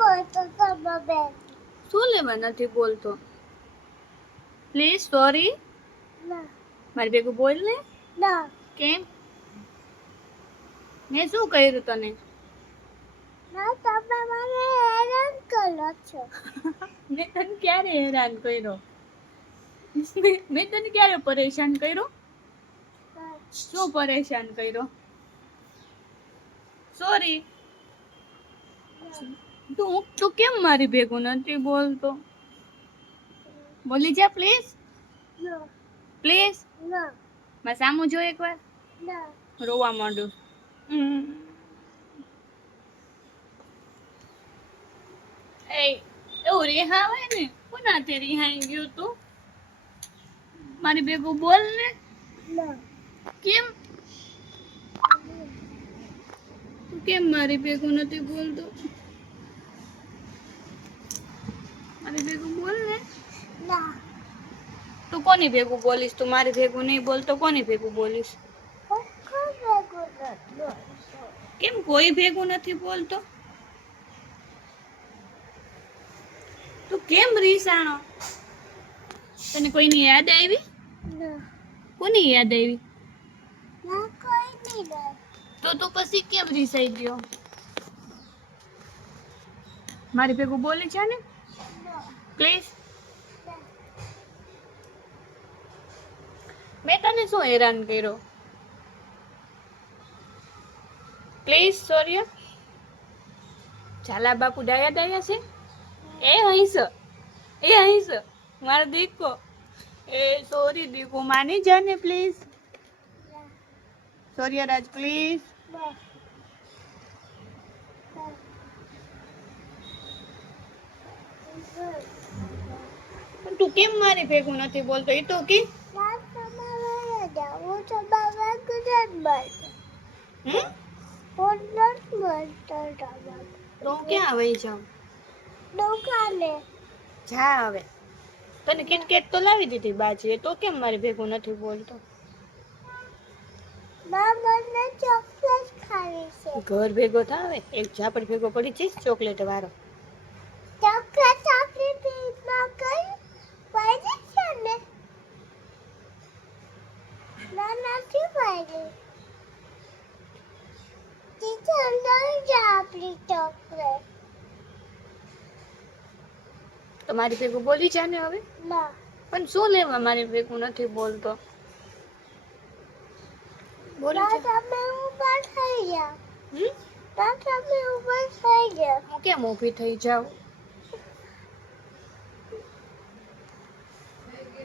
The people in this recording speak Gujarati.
બોલતો તમે બેન શું લેવા નથી બોલતો? Please sorry. ના મારી ભેગું બોલ ને. ના કેમ? મેં શું કર્યું તને? ના તમે મને હેરાન કરો છો. મેં તને ક્યારે હેરાન કર્યો? મેં તને ક્યારે પરેશાન કર્યો? શું પરેશાન કર્યો? સોરી. તું કેમ મારી ભેગું નથી બોલતો? બોલી જા પ્લીઝ. ના પ્લીઝ. ના મારા સામું જો એકવાર. ના રોવા માંડું. એ એવું રિહા હોય ને કોનાથી રિહાઈ ગયું તું? મારી ભેગું બોલ ને. ના કેમ? તું કેમ મારી ભેગું નથી બોલતો? મારી ભેગું બોલ ને. ના તું કોની ભેગું બોલીશ? તું મારી ભેગું નહીં બોલતો કોની ભેગું બોલીશ? કેમ કોઈ ભેગું નથી બોલતો? તું કેમ રીસાણો? તને કોઈની યાદ આવી? ના કોની યાદ આવી? ના કોઈ નહીં તો તું પછી કેમ રીસાઈ ગયો? મારી ભેગું બોલી છે ને પ્લીઝ. મેં તને શું હેરાન કર્યો? Please sorry. ચાલા બાપુ ડાયા ડાયા છે. એ હંસ મારો દીકો. એ સોરી દીકો માની જા ને પ્લીઝ. સૂર્યરાજ પ્લીઝ. તું કેમ મારી ભેગું નથી બોલતો એ તો કે? તો હું ક્યાં વહી જાઉં? દુકાને જા હવે. તને કિટકેટ તો લાવી દીધી બાજીએ તો કેમ મારી ભેગું નથી બોલતો? મને ચોકલેટ ખાવી છે. ઘર ભેગો થાવે એક ઝાપડ ભેગો પડી જઈશ ચોકલેટ વાળો. ચોકલેટ આપણી પીઠમાં કઈ પડી છે ને? ના નથી પડી. ટીચર લઈ જા આપણી ચોકલેટ. તો મારી ભેગું બોલી જા ને હવે. ના પણ શું લેવા મારી ભેગું નથી બોલતો? બોલી જા. તમે ઊભા થઈ જાઓ. હમ? તમે ઊભા થઈ જાઓ. હું કેમ ઊભી થઈ જાઉં?